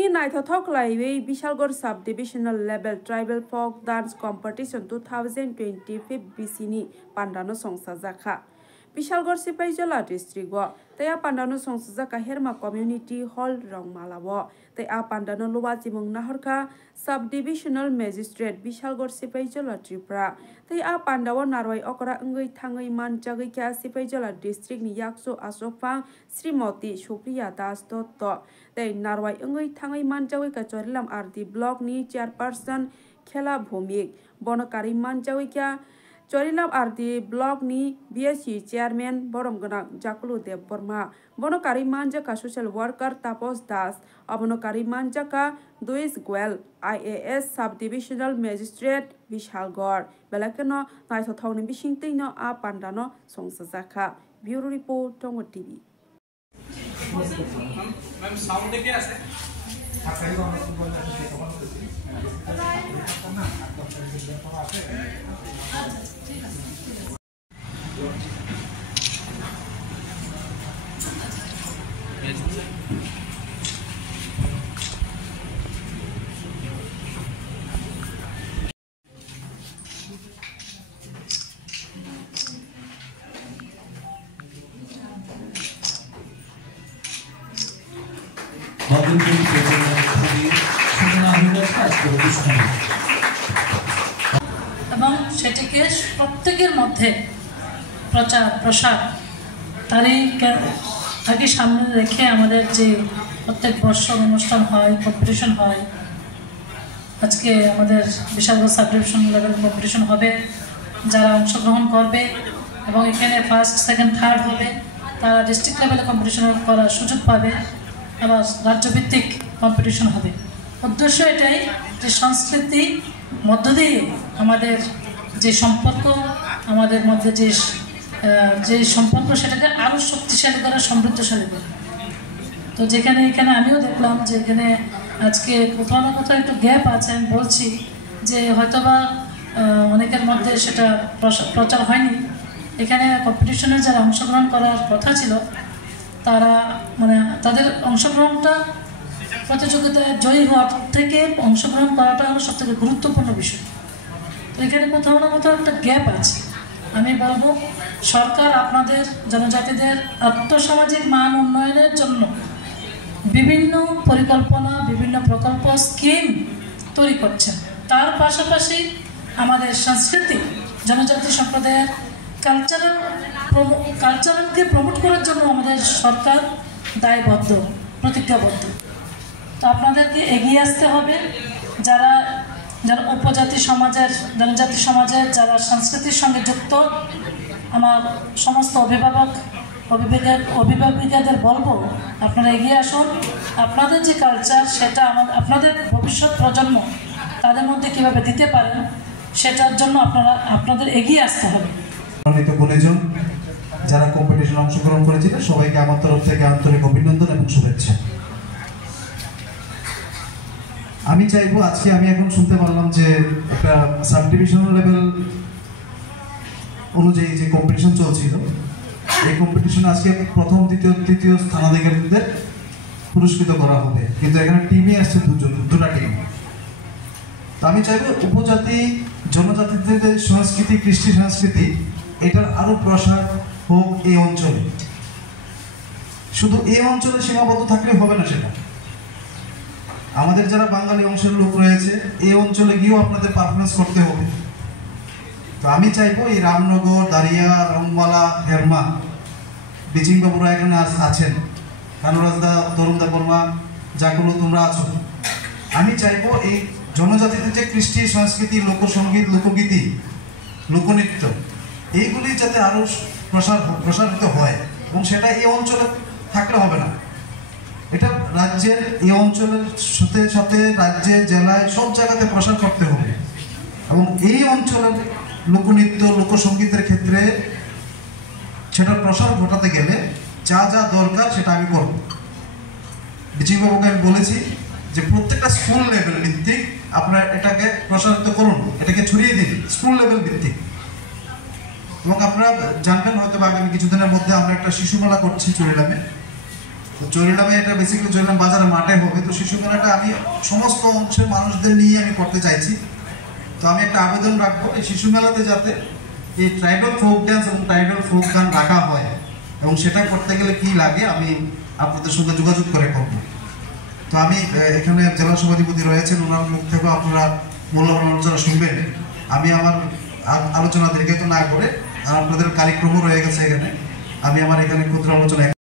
Bini Naithothok Laiwei Bishalgor Subdivisional Level Tribal Folk Dance Competition 2025 BCni Pandano Songsajaka. Bishalgor Sipaijala District wo Taya Pandano Songsajaka Herma Community Hall Rongmalawo Taya Pandano Luwachimung Nahorka Subdivisional Magistrate Bishalgor Sipaijala Tripura Taya Pandawo Narwai Okra Ngui Thangai Manjagui Kya Sipaijala District ni Yakso Asopang Srimoti Supriya Das Dotto Tei Narwai Ngui Thangai Manjagui Ka Chorilam RD Block ni Chairperson Khela Bhumik Bonokari Manjagui Kya Chorilam RD Block ni BSC Chairman Boromgana Jakulu Dev Burma Bonokari Manjaka Social Worker Tapos Das Abonokari Manjaka Duis Gwel IAS Subdivisional Magistrate Bishalgor Belakano Naithothoni Bishingtino A Pandano Songsajaka Bureau Report Tongo TV ma'am sound क्या है এবং সেটিকে প্রত্যেকের মধ্যে প্রচার প্রসার তারই সামনে রেখে আমাদের যে প্রত্যেক বর্ষ অনুষ্ঠান হয় কম্পিটিশন হয় আজকে আমাদের বিশালগড় সাবডিভিশন লেভেল কম্পিটিশন হবে যারা অংশগ্রহণ করবে এবং এখানে ফার্স্ট সেকেন্ড থার্ড হবে তারা ডিস্ট্রিক্ট লেভেলে কম্পিটিশন করার সুযোগ পাবে আবার রাজ্যভিত্তিক কম্পিটিশন হবে উদ্দেশ্য এটাই যে সংস্কৃতি মধ্য দিয়ে আমাদের যে সম্পর্ক আমাদের মধ্যে যে সম্পর্ক সেটাকে আরও শক্তিশালী করা সমৃদ্ধশালী করা তো যেখানে এখানে আমিও দেখলাম যে এখানে আজকে কোথাও না কোথাও একটু গ্যাপ আছে আমি বলছি যে হয়তোবা অনেকের মধ্যে সেটা প্রচার হয়নি এখানে কম্পিটিশনে যারা অংশগ্রহণ করার কথা ছিল তারা মানে তাদের অংশগ্রহণটা প্রতিযোগিতায় জয়ী হওয়ার থেকে অংশগ্রহণ করাটা হলো সবথেকে গুরুত্বপূর্ণ বিষয় তো এখানে কোথাও না কোথাও একটা গ্যাপ আছে আমি বলবো সরকার আপনাদের জনজাতিদের আর্থসামাজিক মান উন্নয়নের জন্য বিভিন্ন পরিকল্পনা বিভিন্ন প্রকল্প স্কিম তৈরি করছেন তার পাশাপাশি আমাদের সংস্কৃতি জনজাতি সম্প্রদায়ের কালচারালকে প্রমোট করার জন্য আমাদের সরকার দায়বদ্ধ প্রতিজ্ঞাবদ্ধ তো আপনাদেরকে এগিয়ে আসতে হবে যারা উপজাতি সমাজের জনজাতি সমাজের যারা সংস্কৃতির সঙ্গে যুক্ত আমার সমস্ত অভিভাবিকাদের বলবো আপনারা এগিয়ে আসুন আপনাদের যে কালচার সেটা আপনাদের ভবিষ্যৎ প্রজন্ম তাদের মধ্যে কীভাবে দিতে পারেন সেটার জন্য আপনাদের এগিয়ে আসতে হবে গুণীজন যারা কম্পিটিশনে অংশগ্রহণ করেছিলেন সবাইকে আমার তরফ থেকে আন্তরিক অভিনন্দন এবং শুভেচ্ছা আমি চাইবো আজকে আমি এখন শুনতে পারলাম যে একটা সাবডিভিশনাল লেভেল অনুযায়ী যে কম্পিটিশন চলছিল এই কম্পিটিশনে আজকে প্রথম দ্বিতীয় তৃতীয় স্থানাধিকারীদের পুরস্কৃত করা হবে কিন্তু এখানে টিমই আসছে দুটা টিম আমি চাইবো উপজাতি জনজাতিদের সংস্কৃতি কৃষ্টি সংস্কৃতি এটার আরো প্রসার হোক এই অঞ্চলে শুধু এই অঞ্চলে সীমাবদ্ধ থাকলে হবে না সেটা আমাদের যারা বাঙালি অংশের লোক রয়েছে এই অঞ্চলে গিয়েও আপনাদের পারফরমেন্স করতে হবে তো আমি চাইবো এই রামনগর দারিয়া রংমালা হেরমা বিচিং বাবুরা এখানে আছেন কানুরাজদা তরুণদা বর্মা যাগুলো তোমরা আছো আমি চাইবো এই জনজাতিদের যে কৃষ্টি সংস্কৃতি লোকসঙ্গীত লোকগীতি লোকনৃত্য এইগুলি যাতে আরো প্রসারিত হয় এবং সেটা এই অঞ্চলে থাকলে হবে না এটা রাজ্যের এই অঞ্চলের সাথে সাথে রাজ্যের জেলায় সব জায়গাতে প্রসার করতে হবে এবং এই অঞ্চলের লোকনৃত্য লোকসঙ্গীতের ক্ষেত্রে সেটা প্রসার ঘটাতে গেলে যা যা দরকার সেটা আমি করব বিচিবাবুকে আমি বলেছি যে প্রত্যেকটা স্কুল লেভেল ভিত্তিক আপনারা এটাকে প্রসারিত করুন এটাকে ছড়িয়ে দিন স্কুল লেভেল ভিত্তিক এবং আপনারা জানবেন হয়তো আগামী কিছুদিনের মধ্যে আমরা একটা শিশু মেলা করছি চুরিলামে জরিনামে এটা বেসিক্যালি জরিনাম বাজারে মাঠে হবে। তো শিশু মেলাটা আমি সমস্ত অংশের মানুষদের নিয়ে আমি করতে চাইছি। তো আমি একটা আবেদন রাখবো এই শিশু মেলাতে যাতে এই ট্রাইবাল ফোক ডান্স এবং ট্রাইবাল ফোক গান রাখা হয়, এবং সেটা করতে গেলে কি লাগে আমি আপনাদের সঙ্গে যোগাযোগ করে করবো। তো আমি এখানে জেলা সভাধিপতি রয়েছেন, ওনার মুখ থেকে আপনারা মূল্যবান আলোচনা শুনবেন। আমি আমার আলোচনা দীর্ঘায়িত না করে, আর আপনাদের কার্যক্রমও রয়ে গেছে এখানে, আমি আমার এখানে ক্ষুদ্র আলোচনা